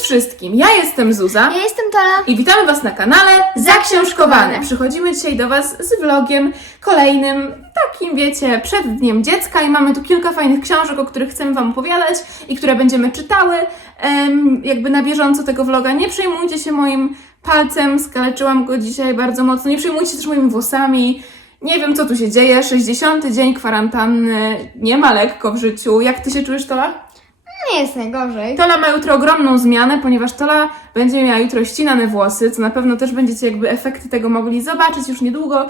wszystkim, ja jestem Zuza Ja jestem Tola. i witamy Was na kanale Zaksiążkowane. Przychodzimy dzisiaj do Was z vlogiem kolejnym, takim wiecie, przed Dniem Dziecka i mamy tu kilka fajnych książek, o których chcemy Wam opowiadać i które będziemy czytały em, jakby na bieżąco tego vloga. Nie przejmujcie się moim palcem, skaleczyłam go dzisiaj bardzo mocno, nie przejmujcie się też moimi włosami. Nie wiem, co tu się dzieje. 60. dzień kwarantanny. Nie ma lekko w życiu. Jak ty się czujesz, Tola? Nie jest najgorzej. Tola ma jutro ogromną zmianę, ponieważ Tola będzie miała jutro ścinane włosy, co na pewno też będziecie jakby efekty tego mogli zobaczyć już niedługo.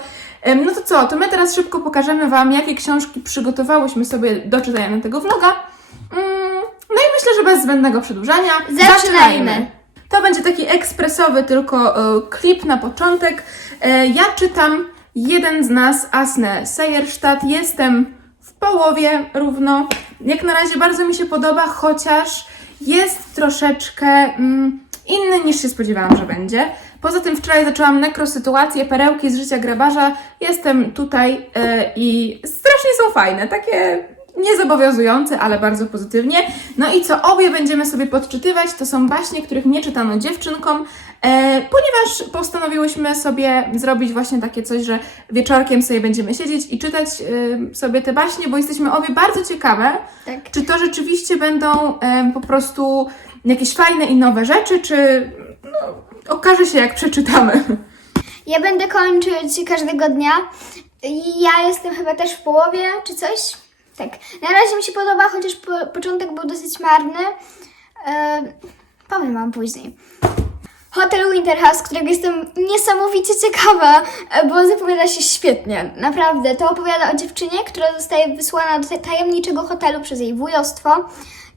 No to co, to my teraz szybko pokażemy Wam, jakie książki przygotowałyśmy sobie do czytania tego vloga. Mm, No i myślę, że bez zbędnego przedłużania Zaczynajmy. To będzie taki ekspresowy tylko e, klip na początek. E, ja czytam jeden z nas, Asne Sejerstadt. Jestem połowie równo. Jak na razie bardzo mi się podoba, chociaż jest troszeczkę mm, inny niż się spodziewałam, że będzie. Poza tym wczoraj zaczęłam nekrosytuację, perełki z życia grabarza. Jestem tutaj e, i strasznie są fajne, takie niezobowiązujące, ale bardzo pozytywnie. No i co obie będziemy sobie podczytywać, to są baśnie, których nie czytano dziewczynkom, ponieważ postanowiłyśmy sobie zrobić właśnie takie coś, że wieczorkiem sobie będziemy siedzieć i czytać e, sobie te baśnie, bo jesteśmy obie bardzo ciekawe, Tak. czy to rzeczywiście będą e, po prostu jakieś fajne i nowe rzeczy, czy no, okaże się jak przeczytamy. Ja będę kończyć każdego dnia. I Ja jestem chyba też w połowie, czy coś? Tak. Na razie mi się podoba, chociaż po, początek był dosyć marny. E, powiem Wam później. Hotel Winterhouse, którego jestem niesamowicie ciekawa, e, bo zapowiada się świetnie. Naprawdę. To opowiada o dziewczynie, która zostaje wysłana do tajemniczego hotelu przez jej wujostwo.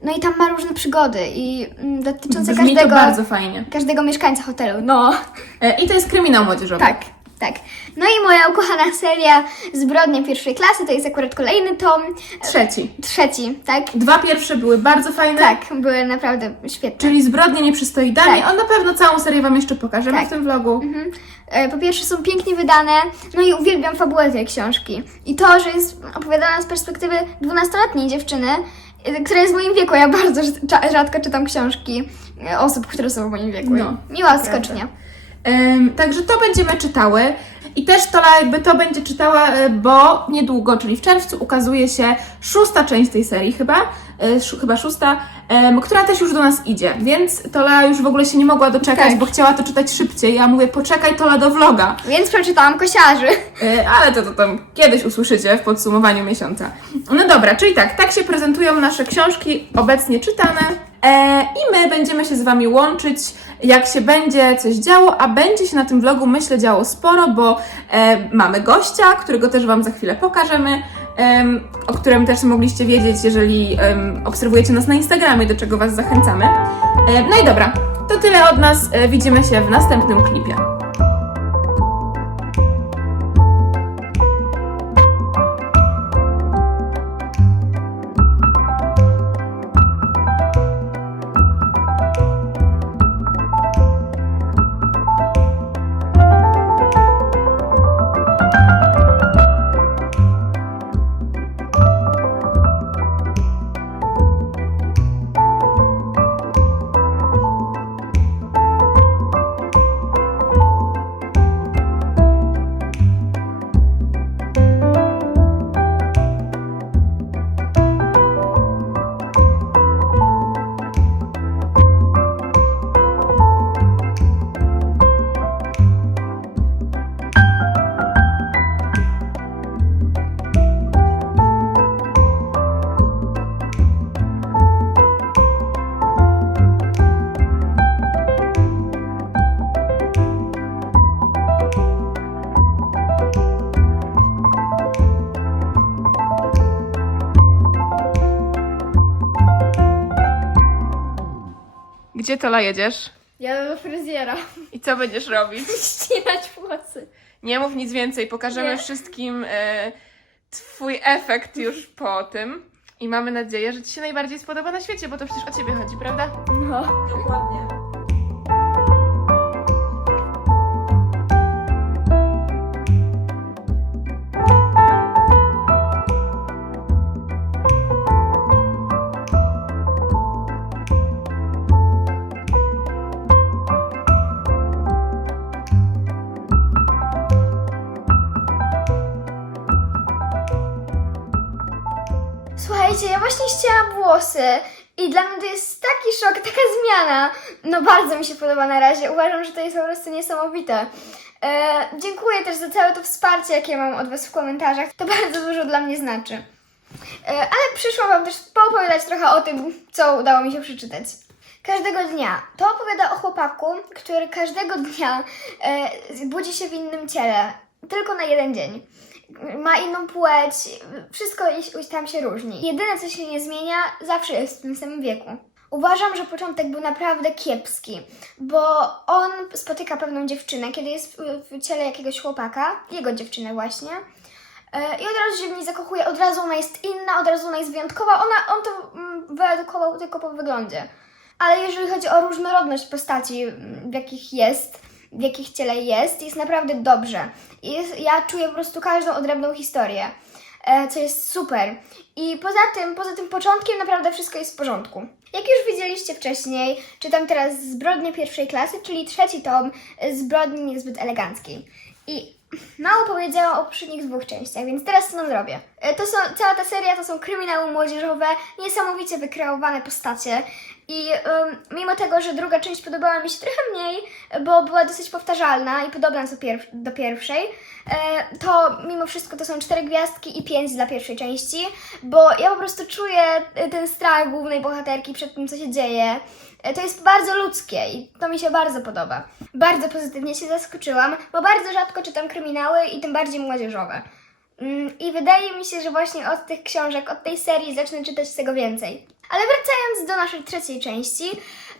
No i tam ma różne przygody i mm, dotyczące Brzmi to każdego, bardzo fajnie. każdego mieszkańca hotelu. No. E, I to jest kryminał młodzieżowy. Tak, tak. No i moja ukochana seria Zbrodnie pierwszej klasy, to jest akurat kolejny tom. Trzeci. Trzeci, tak? Dwa pierwsze były bardzo fajne. Tak, były naprawdę świetne. Czyli zbrodnie nie przystoi dami. Tak. On na pewno całą serię Wam jeszcze pokażemy Tak. w tym vlogu. Mhm. E, Po pierwsze są pięknie wydane, no i uwielbiam fabułę tej książki. I to, że jest opowiadana z perspektywy 12-letniej dziewczyny, e, która jest w moim wieku. Ja bardzo rza- rzadko czytam książki e, osób, które są w moim wieku. No, Miła skocznia. Także to będziemy czytały. I też Tola jakby to będzie czytała, e, bo niedługo, czyli w czerwcu, ukazuje się szósta część tej serii chyba, e, chyba szósta, która też już do nas idzie. Więc Tola już w ogóle się nie mogła doczekać, Tak. bo chciała to czytać szybciej. Ja mówię, poczekaj Tola do vloga. Więc przeczytałam Kosiarzy. E, Ale to, to tam kiedyś usłyszycie w podsumowaniu miesiąca. No dobra, czyli tak, tak się prezentują nasze książki obecnie czytane. E, I my będziemy się z Wami łączyć, jak się będzie coś działo, a będzie się na tym vlogu, myślę, działo sporo, bo e, mamy gościa, którego też Wam za chwilę pokażemy, em, o którym też mogliście wiedzieć, jeżeli obserwujecie nas na Instagramie, do czego Was zachęcamy. E, no i dobra, to tyle od nas. Widzimy się w następnym klipie. Gdzie Tola jedziesz? Ja do fryzjera. I co będziesz robić? Ścinać włosy. Nie mów nic więcej, pokażemy Nie. wszystkim e, Twój efekt już po tym. I mamy nadzieję, że Ci się najbardziej spodoba na świecie, bo to przecież o Ciebie chodzi, prawda? No. Dokładnie. Właśnie ścięłam włosy i dla mnie to jest taki szok, taka zmiana. No bardzo mi się podoba na razie. Uważam, że to jest po prostu niesamowite. E, dziękuję też za całe to wsparcie, jakie mam od Was w komentarzach. To bardzo dużo dla mnie znaczy. E, ale przyszłam Wam też poopowiadać trochę o tym, co udało mi się przeczytać. Każdego dnia. To opowiada o chłopaku, który każdego dnia e, budzi się w innym ciele. Tylko na jeden dzień. Ma inną płeć, wszystko tam się różni. Jedyne, co się nie zmienia, zawsze jest w tym samym wieku. Uważam, że początek był naprawdę kiepski, bo on spotyka pewną dziewczynę, kiedy jest w, w ciele jakiegoś chłopaka, jego dziewczynę właśnie. E, I od razu się w niej zakochuje, od razu ona jest inna, od razu ona jest wyjątkowa. Ona, on to mm, wyedukował tylko po wyglądzie. Ale jeżeli chodzi o różnorodność postaci, mm, w jakich jest, w jakich ciele jest, jest naprawdę dobrze. Jest, ja czuję po prostu każdą odrębną historię, e, co jest super. I poza tym, poza tym początkiem naprawdę wszystko jest w porządku. Jak już widzieliście wcześniej, czytam teraz Zbrodnie pierwszej klasy, czyli trzeci tom e, Zbrodni niezbyt eleganckiej. I Mało powiedziałam o poprzednich dwóch częściach, więc teraz co nam zrobię. E, To są, cała ta seria to są kryminały młodzieżowe, niesamowicie wykreowane postacie. I em, mimo tego, że druga część podobała mi się trochę mniej, bo była dosyć powtarzalna i podobna do, pier- do pierwszej, e, to mimo wszystko to są cztery gwiazdki i pięć dla pierwszej części, bo ja po prostu czuję e, ten strach głównej bohaterki przed tym, co się dzieje. E, To jest bardzo ludzkie i to mi się bardzo podoba. Bardzo pozytywnie się zaskoczyłam, bo bardzo rzadko czytam kryminały i tym bardziej młodzieżowe. Mm, I wydaje mi się, że właśnie od tych książek, od tej serii zacznę czytać tego więcej. Ale wracając do naszej trzeciej części,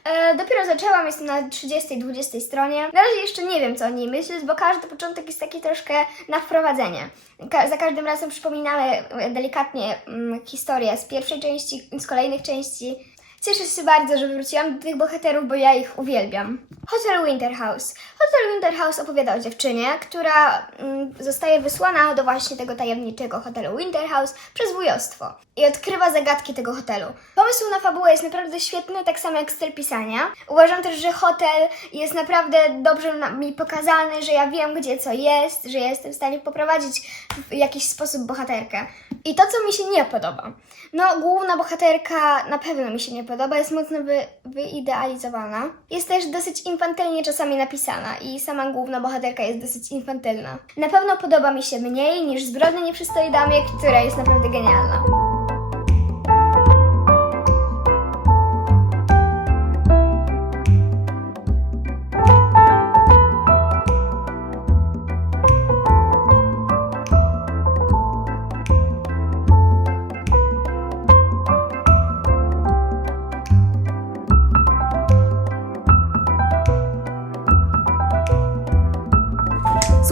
e, dopiero zaczęłam, jestem na 30-20 stronie. Na razie jeszcze nie wiem, co o niej myśleć, bo każdy początek jest taki troszkę na wprowadzenie. Ka- za każdym razem przypominamy delikatnie mm, historię z pierwszej części, z kolejnych części. Cieszę się bardzo, że wróciłam do tych bohaterów, bo ja ich uwielbiam. Hotel Winterhouse. Hotel Winterhouse opowiada o dziewczynie, która mm, zostaje wysłana do właśnie tego tajemniczego hotelu Winterhouse przez wujostwo i odkrywa zagadki tego hotelu. Pomysł na fabułę jest naprawdę świetny, tak samo jak styl pisania. Uważam też, że hotel jest naprawdę dobrze mi pokazany, że ja wiem, gdzie co jest, że jestem w stanie poprowadzić w jakiś sposób bohaterkę. I to, co mi się nie podoba. No, główna bohaterka na pewno mi się nie podoba, jest mocno wy, wyidealizowana. Jest też dosyć infantylnie czasami napisana i sama główna bohaterka jest dosyć infantylna. Na pewno podoba mi się mniej niż Zbrodnia nie przystoi damie, która jest naprawdę genialna.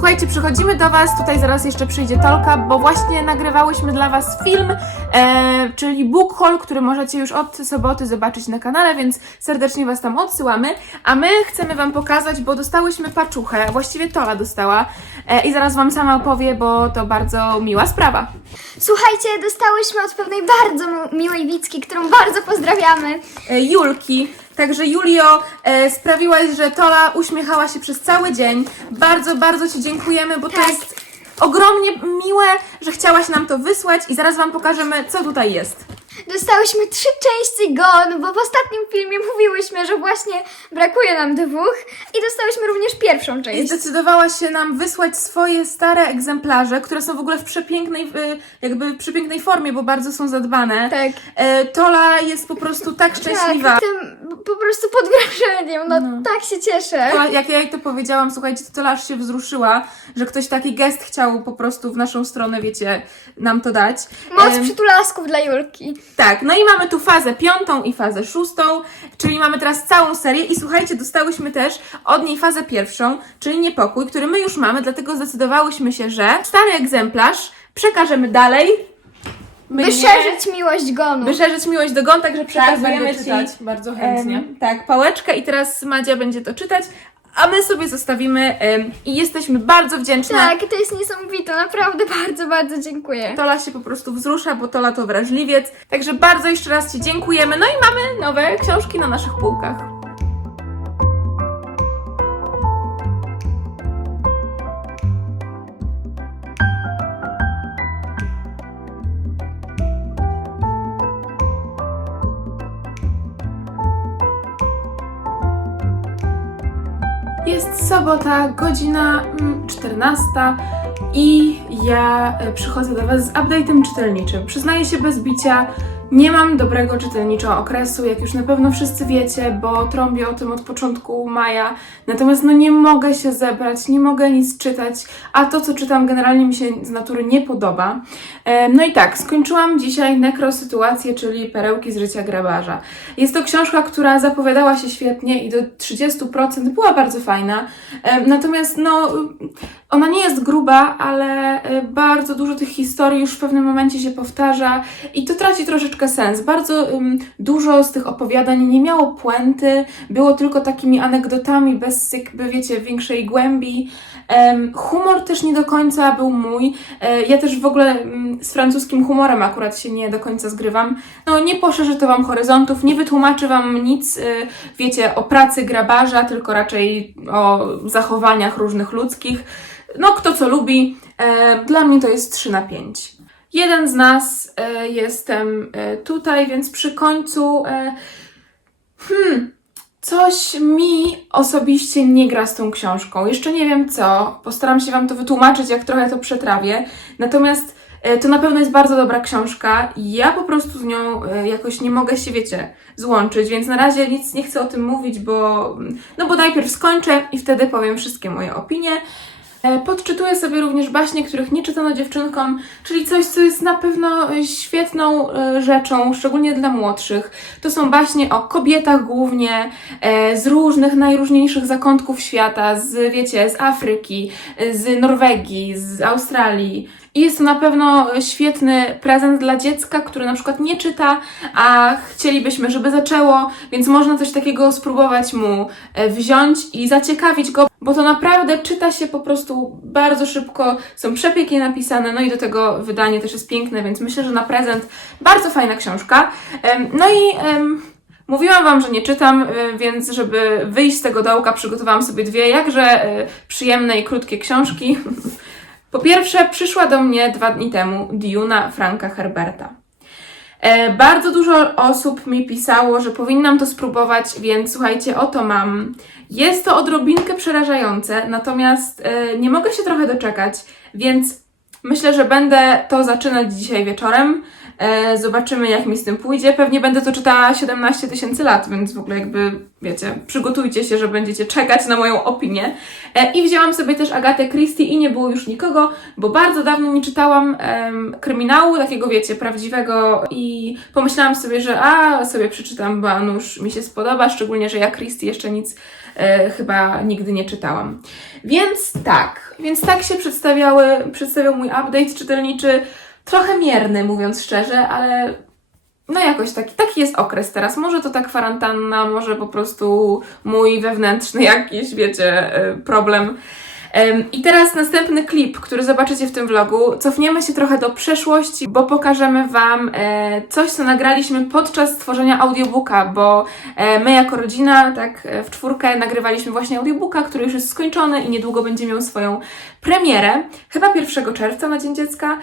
Słuchajcie, przychodzimy do Was, tutaj zaraz jeszcze przyjdzie Tolka, bo właśnie nagrywałyśmy dla Was film, e, czyli book haul, który możecie już od soboty zobaczyć na kanale, więc serdecznie Was tam odsyłamy. A my chcemy Wam pokazać, bo dostałyśmy paczuchę, właściwie Tola dostała e, i zaraz Wam sama opowie, bo to bardzo miła sprawa. Słuchajcie, dostałyśmy od pewnej bardzo mi- miłej Wicki, którą bardzo pozdrawiamy. e, Julki. Także Julio, e, sprawiłaś, że Tola uśmiechała się przez cały dzień. Bardzo, bardzo Ci dziękujemy, bo to Tak. jest ogromnie miłe, że chciałaś nam to wysłać i zaraz Wam pokażemy, co tutaj jest. Dostałyśmy trzy części GON, bo w ostatnim filmie mówiłyśmy, że właśnie brakuje nam dwóch i dostałyśmy również pierwszą I część. zdecydowałaś się nam wysłać swoje stare egzemplarze, które są w ogóle w przepięknej, y, jakby przepięknej formie, bo bardzo są zadbane. Tak. E, Tola jest po prostu tak szczęśliwa. Tak, tym po prostu pod wrażeniem, no, tak się cieszę. Tola, jak ja jej to powiedziałam, słuchajcie, to Tola aż się wzruszyła, że ktoś taki gest chciał po prostu w naszą stronę, wiecie, nam to dać. Moc Em, przytulasków dla Julki. Tak, no i mamy tu fazę piątą i fazę szóstą, czyli mamy teraz całą serię i słuchajcie, dostałyśmy też od niej fazę pierwszą, czyli niepokój, który my już mamy, dlatego zdecydowałyśmy się, że stary egzemplarz przekażemy dalej. My By nie- szerzyć miłość GONu. by szerzyć miłość do Gon, także przekazujemy będę Ci czytać, bardzo chętnie. em, tak, pałeczkę i teraz Madzia będzie to czytać, a my sobie zostawimy em, i jesteśmy bardzo wdzięczne. Tak, to jest niesamowite, naprawdę bardzo, bardzo dziękuję. Tola się po prostu wzrusza, bo Tola to wrażliwiec. Także bardzo jeszcze raz Ci dziękujemy. No i mamy nowe książki na naszych półkach. Sobota, godzina mm, 14 i ja e, przychodzę do Was z update'em czytelniczym. Przyznaję się bez bicia, nie mam dobrego czytelniczo okresu, jak już na pewno wszyscy wiecie, bo trąbię o tym od początku maja. Natomiast no nie mogę się zebrać, nie mogę nic czytać, a to co czytam generalnie mi się z natury nie podoba. E, No i tak, skończyłam dzisiaj nekrosytuację, czyli perełki z życia grabarza. Jest to książka, która zapowiadała się świetnie i do 30% była bardzo fajna. E, Natomiast no, ona nie jest gruba, ale e, bardzo dużo tych historii już w pewnym momencie się powtarza i to traci troszeczkę sens. Bardzo ym, dużo z tych opowiadań nie miało puenty, było tylko takimi anegdotami bez jakby, wiecie, większej głębi. Em, humor też nie do końca był mój. E, ja też w ogóle mm, z francuskim humorem akurat się nie do końca zgrywam. No nie poszerzy to Wam horyzontów, nie wytłumaczy Wam nic, y, wiecie, o pracy grabarza, tylko raczej o zachowaniach różnych ludzkich. No kto co lubi. E, Dla mnie to jest 3 na 5. Jeden z nas e, jestem e, tutaj, więc przy końcu hmm, coś mi osobiście nie gra z tą książką. Jeszcze nie wiem co. Postaram się Wam to wytłumaczyć, jak trochę to przetrawię. Natomiast to na pewno jest bardzo dobra książka ja po prostu z nią jakoś nie mogę się, wiecie, złączyć, więc na razie nic nie chcę o tym mówić, bo no bo najpierw skończę i wtedy powiem wszystkie moje opinie. E, Podczytuję sobie również baśnie, których nie czytano dziewczynkom, czyli coś, co jest na pewno świetną e, rzeczą, szczególnie dla młodszych. To są baśnie o kobietach głównie, e, z różnych, najróżniejszych zakątków świata, z, wiecie, z Afryki, z Norwegii, z Australii. I jest to na pewno świetny prezent dla dziecka, które na przykład nie czyta, a chcielibyśmy, żeby zaczęło, więc można coś takiego spróbować mu wziąć i zaciekawić go, bo to naprawdę czyta się po prostu bardzo szybko, są przepięknie napisane, no i do tego wydanie też jest piękne, więc myślę, że na prezent bardzo fajna książka. No i em, Mówiłam Wam, że nie czytam, y, więc żeby wyjść z tego dołka, przygotowałam sobie dwie jakże y, przyjemne i krótkie książki. Po pierwsze, przyszła do mnie dwa dni temu Diuna Franka Herberta. E, bardzo dużo osób mi pisało, że powinnam to spróbować, więc słuchajcie, oto mam. Jest to odrobinkę przerażające, natomiast e, nie mogę się trochę doczekać, więc myślę, że będę to zaczynać dzisiaj wieczorem. E, zobaczymy, jak mi z tym pójdzie. Pewnie będę to czytała 17 tysięcy lat, więc w ogóle jakby, wiecie, przygotujcie się, że będziecie czekać na moją opinię. E, I wzięłam sobie też Agatę Christie i nie było już nikogo, bo bardzo dawno nie czytałam em, kryminału, takiego wiecie, prawdziwego i pomyślałam sobie, że a, sobie przeczytam, bo nuż mi się spodoba, szczególnie, że ja Christie jeszcze nic e, chyba nigdy nie czytałam. Więc tak, więc tak się przedstawiały, przedstawiał mój update czytelniczy, trochę mierny, mówiąc szczerze, ale no jakoś taki, taki jest okres teraz. Może to ta kwarantanna, może po prostu mój wewnętrzny jakiś, wiecie, y, problem. I teraz następny klip, który zobaczycie w tym vlogu. Cofniemy się trochę do przeszłości, bo pokażemy Wam e, coś, co nagraliśmy podczas tworzenia audiobooka, bo e, my jako rodzina, tak e, w czwórkę nagrywaliśmy właśnie audiobooka, który już jest skończony i niedługo będzie miał swoją premierę, chyba 1 czerwca na Dzień Dziecka.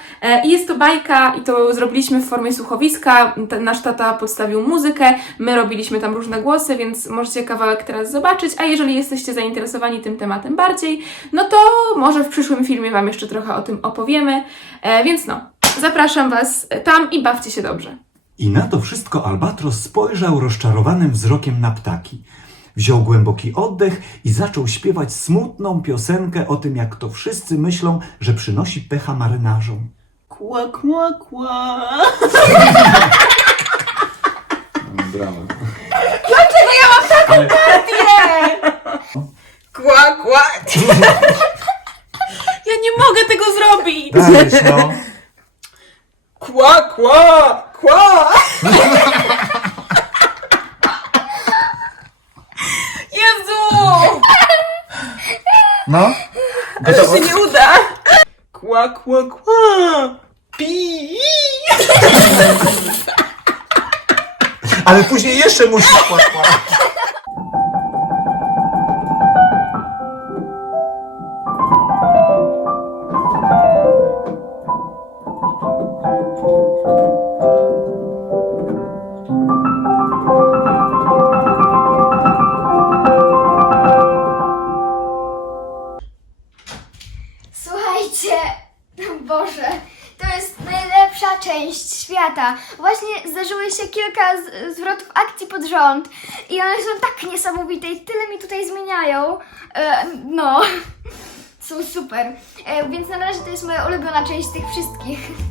I jest to bajka i to zrobiliśmy w formie słuchowiska. Nasz tata podstawił muzykę, my robiliśmy tam różne głosy, więc możecie kawałek teraz zobaczyć, a jeżeli jesteście zainteresowani tym tematem bardziej, no to może w przyszłym filmie Wam jeszcze trochę o tym opowiemy. E, więc no, zapraszam Was tam i bawcie się dobrze. I na to wszystko Albatros spojrzał rozczarowanym wzrokiem na ptaki. Wziął głęboki oddech i zaczął śpiewać smutną piosenkę o tym, jak to wszyscy myślą, że przynosi pecha marynarzom. Kła, kła, kła. Brawo. Kła, kła! Ja nie mogę tego zrobić! Dajesz, no. Kła, kła, kła. Jezu! No. Ale się nie uda. Kła, kła, kła. Pi. Ale później jeszcze musisz Boże, to jest najlepsza część świata. Właśnie zdarzyły się kilka z, zwrotów akcji pod rząd i one są tak niesamowite i tyle mi tutaj zmieniają. E, no, są super. E, więc na razie to jest moja ulubiona część tych wszystkich.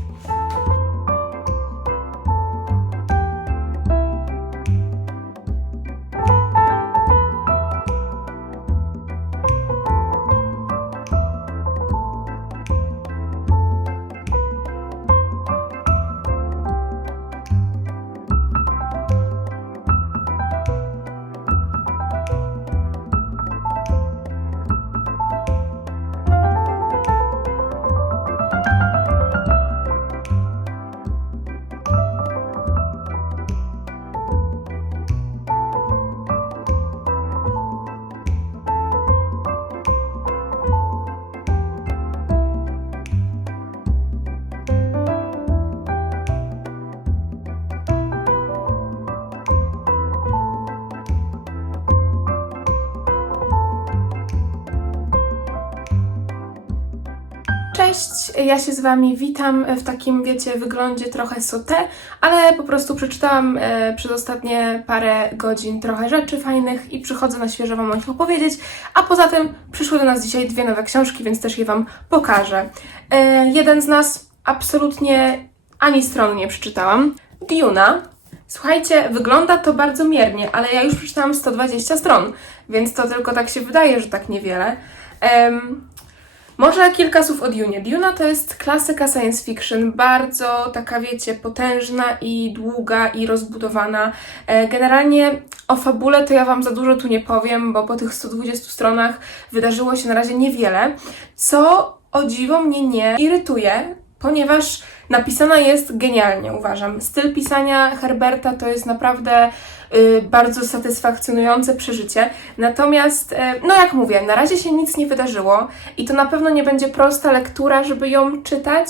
Cześć, ja się z Wami witam w takim, wiecie, wyglądzie trochę sauté, ale po prostu przeczytałam e, przez ostatnie parę godzin trochę rzeczy fajnych i przychodzę na świeżo Wam o nich opowiedzieć, a poza tym przyszły do nas dzisiaj dwie nowe książki, więc też je Wam pokażę. E, jeden z nas absolutnie ani strony nie przeczytałam. Duna. Słuchajcie, wygląda to bardzo miernie, ale ja już przeczytałam 120 stron, więc to tylko tak się wydaje, że tak niewiele. Em, może kilka słów o Dune. Duna to jest klasyka science fiction, bardzo taka, wiecie, potężna i długa i rozbudowana. E, Generalnie o fabule to ja Wam za dużo tu nie powiem, bo po tych 120 stronach wydarzyło się na razie niewiele, co o dziwo mnie nie irytuje, ponieważ napisana jest genialnie, uważam. Styl pisania Herberta to jest naprawdę y, bardzo satysfakcjonujące przeżycie. Natomiast, y, no jak mówię, na razie się nic nie wydarzyło i to na pewno nie będzie prosta lektura, żeby ją czytać,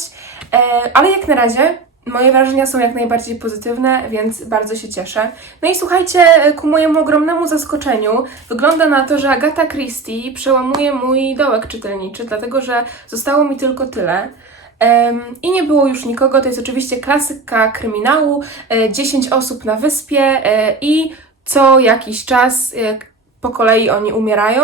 e, ale jak na razie moje wrażenia są jak najbardziej pozytywne, więc bardzo się cieszę. No i słuchajcie, ku mojemu ogromnemu zaskoczeniu wygląda na to, że Agatha Christie przełamuje mój dołek czytelniczy, dlatego że zostało mi tylko tyle. I nie było już nikogo. To jest oczywiście klasyka kryminału. e, 10 osób na wyspie e, i co jakiś czas e, po kolei oni umierają.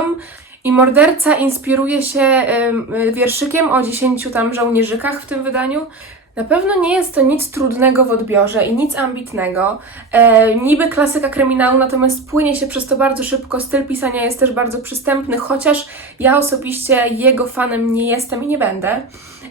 I morderca inspiruje się em, wierszykiem o 10 tam żołnierzykach w tym wydaniu. Na pewno nie jest to nic trudnego w odbiorze i nic ambitnego. E, niby klasyka kryminału, natomiast płynie się przez to bardzo szybko. Styl pisania jest też bardzo przystępny, chociaż ja osobiście jego fanem nie jestem i nie będę.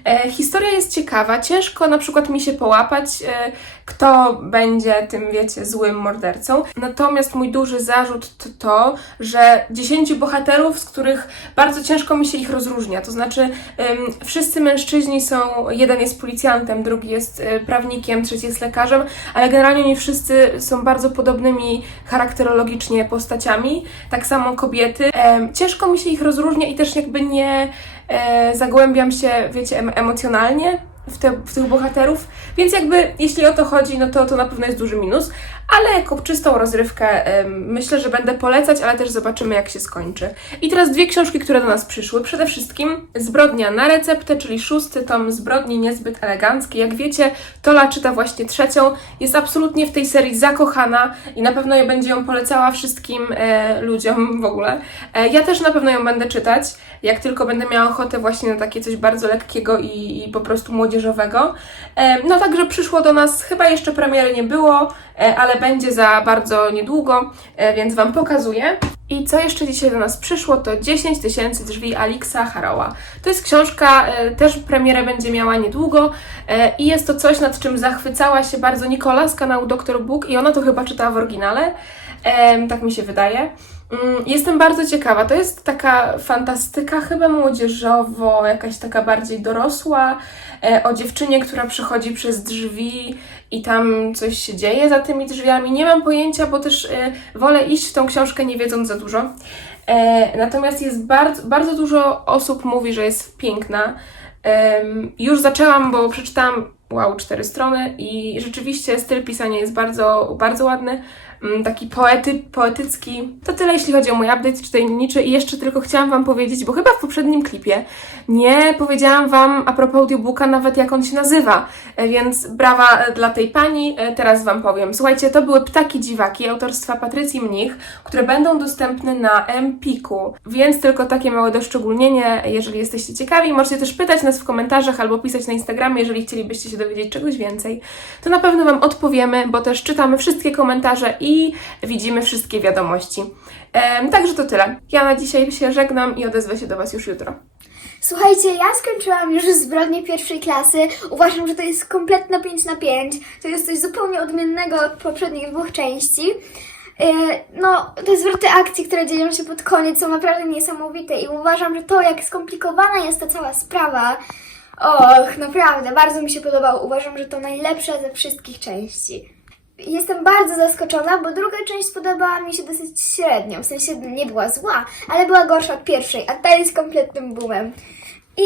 E, historia jest ciekawa, ciężko na przykład mi się połapać, e, kto będzie tym, wiecie, złym mordercą. Natomiast mój duży zarzut to to, że 10 bohaterów, z których bardzo ciężko mi się ich rozróżnia. To znaczy, wszyscy mężczyźni są, jeden jest policjantem, drugi jest y, prawnikiem, trzeci jest lekarzem, ale generalnie nie wszyscy są bardzo podobnymi charakterologicznie postaciami. Tak samo kobiety. Em, ciężko mi się ich rozróżnia i też jakby nie e, zagłębiam się, wiecie, em- emocjonalnie w, te, w tych bohaterów, więc jakby jeśli o to chodzi, no to to na pewno jest duży minus, ale jako czystą rozrywkę em, myślę, że będę polecać, ale też zobaczymy jak się skończy. I teraz dwie książki, które do nas przyszły. Przede wszystkim Zbrodnia na receptę, czyli szósty tom Zbrodni niezbyt elegancki. Jak wiecie, Tola czyta właśnie trzecią, jest absolutnie w tej serii zakochana i na pewno będzie ją polecała wszystkim e, ludziom w ogóle. E, ja też na pewno ją będę czytać, jak tylko będę miała ochotę właśnie na takie coś bardzo lekkiego i, i po prostu młodzieżowego. E, no także przyszło do nas, chyba jeszcze premiery nie było, e, ale będzie za bardzo niedługo, e, więc Wam pokazuję. I co jeszcze dzisiaj do nas przyszło, to 10 tysięcy drzwi Alixa Haroła. To jest książka, też premierę będzie miała niedługo i jest to coś, nad czym zachwycała się bardzo Nikola z kanału Dr. Book i ona to chyba czytała w oryginale, tak mi się wydaje. Mm, Jestem bardzo ciekawa. To jest taka fantastyka, chyba młodzieżowo, jakaś taka bardziej dorosła, e, o dziewczynie, która przechodzi przez drzwi i tam coś się dzieje za tymi drzwiami. Nie mam pojęcia, bo też e, wolę iść w tą książkę nie wiedząc za dużo. E, natomiast jest bardzo, bardzo dużo osób mówi, że jest piękna. Już zaczęłam, bo przeczytałam wow, cztery strony i rzeczywiście styl pisania jest bardzo, bardzo ładny. Mm, taki poety, poetycki. To tyle, jeśli chodzi o mój update czytelniczy i jeszcze tylko chciałam Wam powiedzieć, bo chyba w poprzednim klipie nie powiedziałam Wam a propos audiobooka nawet jak on się nazywa, E, więc brawa e, dla tej pani, E, teraz Wam powiem. Słuchajcie, to były Ptaki Dziwaki autorstwa Patrycji Mnich, które będą dostępne na Empiku, więc tylko takie małe doszczególnienie, jeżeli jesteście ciekawi. Możecie też pytać nas w komentarzach albo pisać na Instagramie, jeżeli chcielibyście się dowiedzieć czegoś więcej. To na pewno Wam odpowiemy, bo też czytamy wszystkie komentarze i widzimy wszystkie wiadomości. Także to tyle. Ja na dzisiaj się żegnam i odezwę się do Was już jutro. Słuchajcie, ja skończyłam już zbrodnię pierwszej klasy. Uważam, że to jest kompletna 5 na 5. To jest coś zupełnie odmiennego od poprzednich dwóch części. Yy, No, te zwroty akcji, które dzieją się pod koniec, są naprawdę niesamowite i uważam, że to, jak skomplikowana jest ta cała sprawa, och, naprawdę, bardzo mi się podobało. Uważam, że to najlepsza ze wszystkich części. Jestem bardzo zaskoczona, bo druga część podobała mi się dosyć średnio. W sensie nie była zła, ale była gorsza od pierwszej, a ta jest kompletnym boomem. I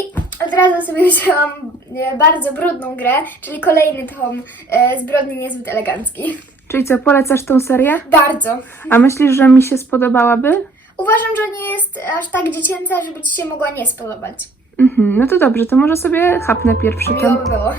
od razu sobie wzięłam e, bardzo brudną grę, czyli kolejny tom e, Zbrodni Niezbyt Eleganckiej. Czyli co, polecasz tą serię? Bardzo. A myślisz, że mi się spodobałaby? Uważam, że nie jest aż tak dziecięca, żeby Ci się mogła nie spodobać. Mhm, no to dobrze, to może sobie chapnę pierwszy Miło tom. by było.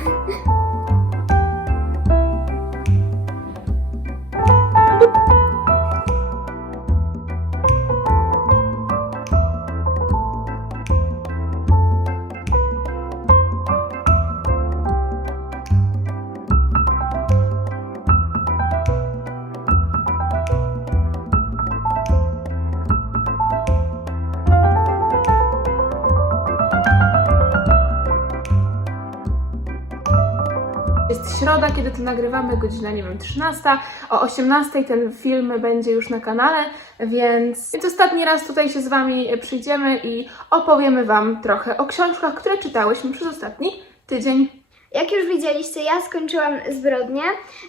Nagrywamy, godzina, nie wiem, 13. O 18 ten film będzie już na kanale, więc, więc ostatni raz tutaj się z Wami przyjdziemy i opowiemy Wam trochę o książkach, które czytałyśmy przez ostatni tydzień. Jak już widzieliście, ja skończyłam zbrodnię,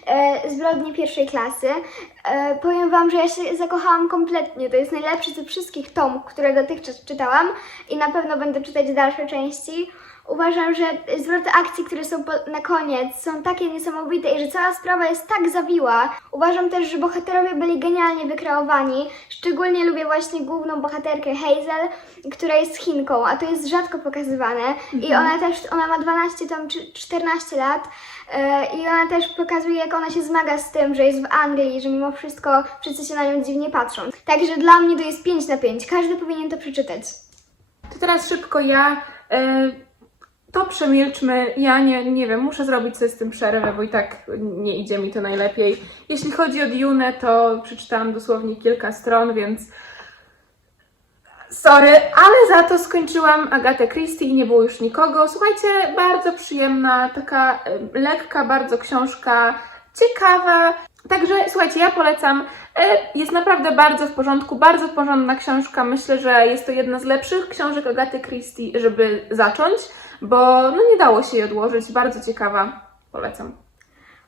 e, zbrodnię pierwszej klasy. E, powiem Wam, że ja się zakochałam kompletnie. To jest najlepszy ze wszystkich tomów, które dotychczas czytałam i na pewno będę czytać dalsze części. Uważam, że zwroty akcji, które są po, na koniec, są takie niesamowite i że cała sprawa jest tak zawiła. Uważam też, że bohaterowie byli genialnie wykreowani. Szczególnie lubię właśnie główną bohaterkę Hazel, która jest Chinką, a to jest rzadko pokazywane. I ona też, ona ma 12 tam czy 14 lat e, i ona też pokazuje, jak ona się zmaga z tym, że jest w Anglii i że mimo wszystko wszyscy się na nią dziwnie patrzą. Także dla mnie to jest 5 na 5. Każdy powinien to przeczytać. To teraz szybko ja. y, to przemilczmy. Ja nie, nie wiem, muszę zrobić sobie z tym przerwę, bo i tak nie idzie mi to najlepiej. Jeśli chodzi o Dune, to przeczytałam dosłownie kilka stron, więc sorry, ale za to skończyłam Agatę Christie i nie było już nikogo. Słuchajcie, bardzo przyjemna, taka lekka bardzo książka, ciekawa. Także słuchajcie, ja polecam. E, Jest naprawdę bardzo w porządku, bardzo porządna książka. Myślę, że jest to jedna z lepszych książek Agaty Christie, żeby zacząć, bo no nie dało się jej odłożyć. Bardzo ciekawa. Polecam.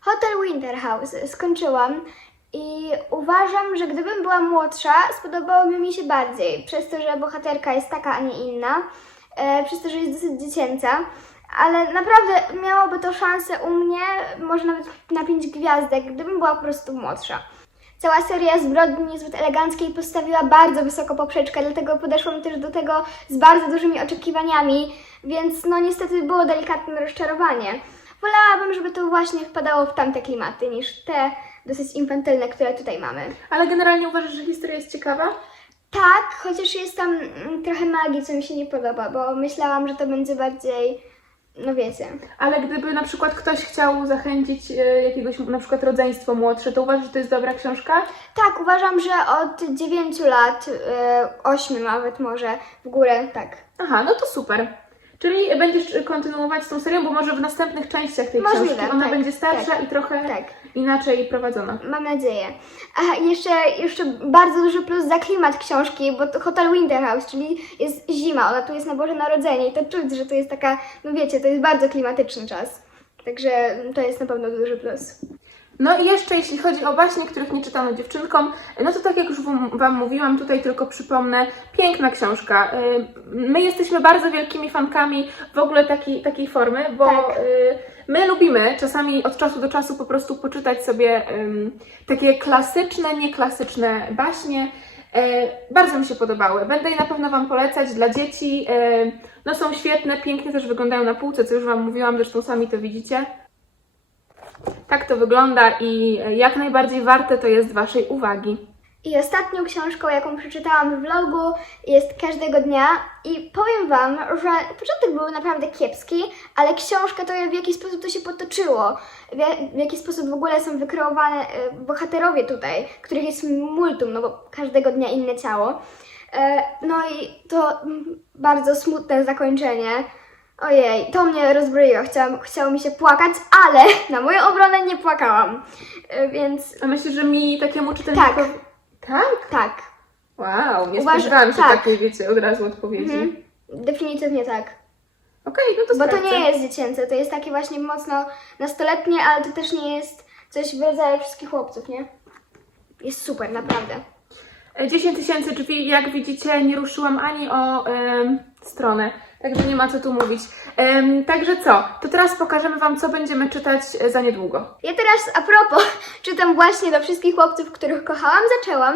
Hotel Winterhouse skończyłam i uważam, że gdybym była młodsza, spodobałoby mi się bardziej, przez to, że bohaterka jest taka, a nie inna, e, przez to, że jest dosyć dziecięca, ale naprawdę miałoby to szansę u mnie, może nawet na 5 gwiazdek, gdybym była po prostu młodsza. Cała seria zbrodni niezbyt eleganckiej postawiła bardzo wysoko poprzeczkę, dlatego podeszłam też do tego z bardzo dużymi oczekiwaniami, więc no niestety było delikatne rozczarowanie. Wolałabym, żeby to właśnie wpadało w tamte klimaty niż te dosyć infantylne, które tutaj mamy. Ale generalnie uważasz, że historia jest ciekawa? Tak, chociaż jest tam mm, trochę magii, co mi się nie podoba, bo myślałam, że to będzie bardziej, no wiecie. Ale gdyby na przykład ktoś chciał zachęcić e, jakiegoś na przykład rodzeństwo młodsze, to uważasz, że to jest dobra książka? Tak, uważam, że od 9 lat, 8 nawet może w górę, tak. Aha, no to super. Czyli będziesz kontynuować tą serię, bo może w następnych częściach tej Możliwe, książki ona tak, będzie starsza tak, i trochę tak. inaczej prowadzona. Mam nadzieję. A jeszcze, jeszcze bardzo duży plus za klimat książki, bo to Hotel Winterhouse, czyli jest zima, ona tu jest na Boże Narodzenie i to czuć, że to jest taka, no wiecie, to jest bardzo klimatyczny czas. Także to jest na pewno duży plus. No i jeszcze jeśli chodzi o baśnie, których nie czytano dziewczynkom, no to tak jak już wam- mówiłam, tutaj tylko przypomnę, piękna książka. Y, My jesteśmy bardzo wielkimi fankami w ogóle takiej, takiej formy, bo Tak. y, My lubimy czasami od czasu do czasu po prostu poczytać sobie takie klasyczne, nieklasyczne baśnie. E, bardzo mi się podobały. Będę je na pewno Wam polecać dla dzieci. No są świetne, pięknie też wyglądają na półce, co już Wam mówiłam, zresztą sami to widzicie. Tak to wygląda i jak najbardziej warte to jest Waszej uwagi. I ostatnią książką, jaką przeczytałam w vlogu, jest każdego dnia. I powiem Wam, że początek był naprawdę kiepski, ale książka to w jaki sposób to się potoczyło, w, ja- w jaki sposób w ogóle są wykreowane e, bohaterowie tutaj, których jest multum, no bo każdego dnia inne ciało. E, no i to bardzo smutne zakończenie. Ojej, to mnie rozbroiło, Chciałam, chciało mi się płakać, ale na moją obronę nie płakałam. E, Więc A myślisz, że mi takiemu czytelnikowi... Tak? tak, Wow, nie Uważ- spodziewałam się tak. takiej, wiecie, od razu odpowiedzi. Mhm. Definitywnie tak. Okej, no to Bo to sprawdzę. nie jest dziecięce, to jest takie właśnie mocno nastoletnie, ale to też nie jest coś w rodzaju wszystkich chłopców, nie? Jest super, naprawdę. E, 10 tysięcy drzwi, jak widzicie, nie ruszyłam ani o em, stronę, także nie ma co tu mówić. Także co? To teraz pokażemy Wam, co będziemy czytać e, za niedługo. Ja teraz a propos czytam właśnie do wszystkich chłopców, których kochałam, zaczęłam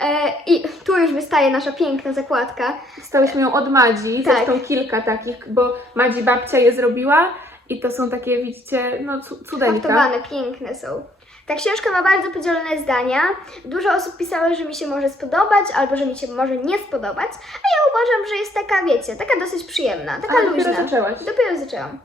e, i tu już wystaje nasza piękna zakładka. Dostałyśmy ją od Madzi, Tak. zresztą kilka takich, bo Madzi babcia je zrobiła i to są takie, widzicie, no cu- cudeńka. Haftowane, piękne są. Ta książka ma bardzo podzielone zdania. Dużo osób pisało, że mi się może spodobać, albo że mi się może nie spodobać, a ja uważam, że jest taka, wiecie, taka dosyć przyjemna, taka A, dopiero luźna. zaczęłaś. Dopiero zaczęłam.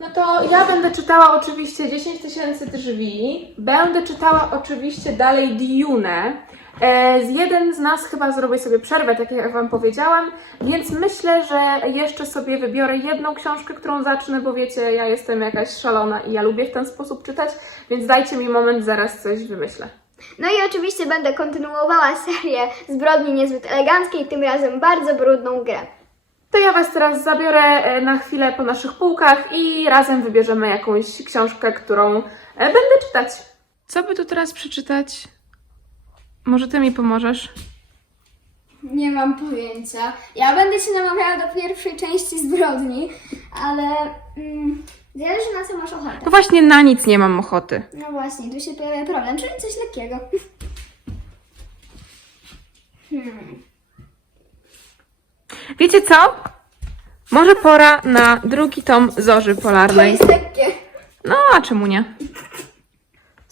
No to ja będę czytała oczywiście 10 tysięcy drzwi. Będę czytała oczywiście dalej Dune. E, z jeden z nas chyba zrobię sobie przerwę, tak jak Wam powiedziałam, więc myślę, że jeszcze sobie wybiorę jedną książkę, którą zacznę, bo wiecie, ja jestem jakaś szalona i ja lubię w ten sposób czytać, więc dajcie mi moment, zaraz coś wymyślę. No i oczywiście będę kontynuowała serię Zbrodni Niezbyt Eleganckiej, tym razem bardzo brudną grę. To ja Was teraz zabiorę e, na chwilę po naszych półkach i razem wybierzemy jakąś książkę, którą e, będę czytać. Co by tu teraz przeczytać? Może Ty mi pomożesz? Nie mam pojęcia. Ja będę się namawiała do pierwszej części zbrodni, ale mm, zależy na co masz ochotę. No właśnie na nic nie mam ochoty. No właśnie, tu się pojawia problem, czyli coś lekkiego. Hmm. Wiecie co? Może pora na drugi tom Zorzy To Polarnej. jest lekkie. No, a czemu nie?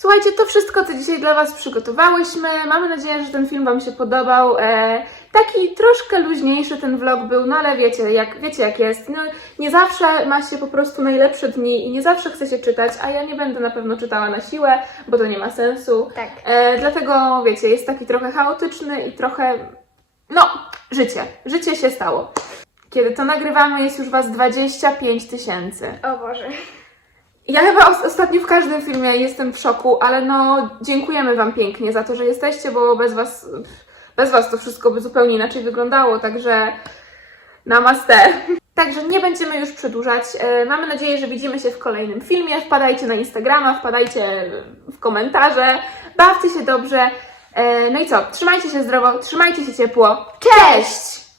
Słuchajcie, to wszystko, co dzisiaj dla Was przygotowałyśmy. Mamy nadzieję, że ten film Wam się podobał. E, taki troszkę luźniejszy ten vlog był, no ale wiecie, jak, wiecie jak jest. No, nie zawsze ma się po prostu najlepsze dni i nie zawsze chce się czytać, a ja nie będę na pewno czytała na siłę, bo to nie ma sensu. Tak. E, dlatego, wiecie, jest taki trochę chaotyczny i trochę. No, życie. Życie się stało. Kiedy to nagrywamy, jest już Was 25 tysięcy. O Boże. Ja chyba os- ostatnio w każdym filmie jestem w szoku, ale no dziękujemy Wam pięknie za to, że jesteście, bo bez Was, bez was to wszystko by zupełnie inaczej wyglądało, także namaste. Także nie będziemy już przedłużać. E, Mamy nadzieję, że widzimy się w kolejnym filmie. Wpadajcie na Instagrama, wpadajcie w komentarze, bawcie się dobrze. E, No i co? Trzymajcie się zdrowo, trzymajcie się ciepło. Cześć!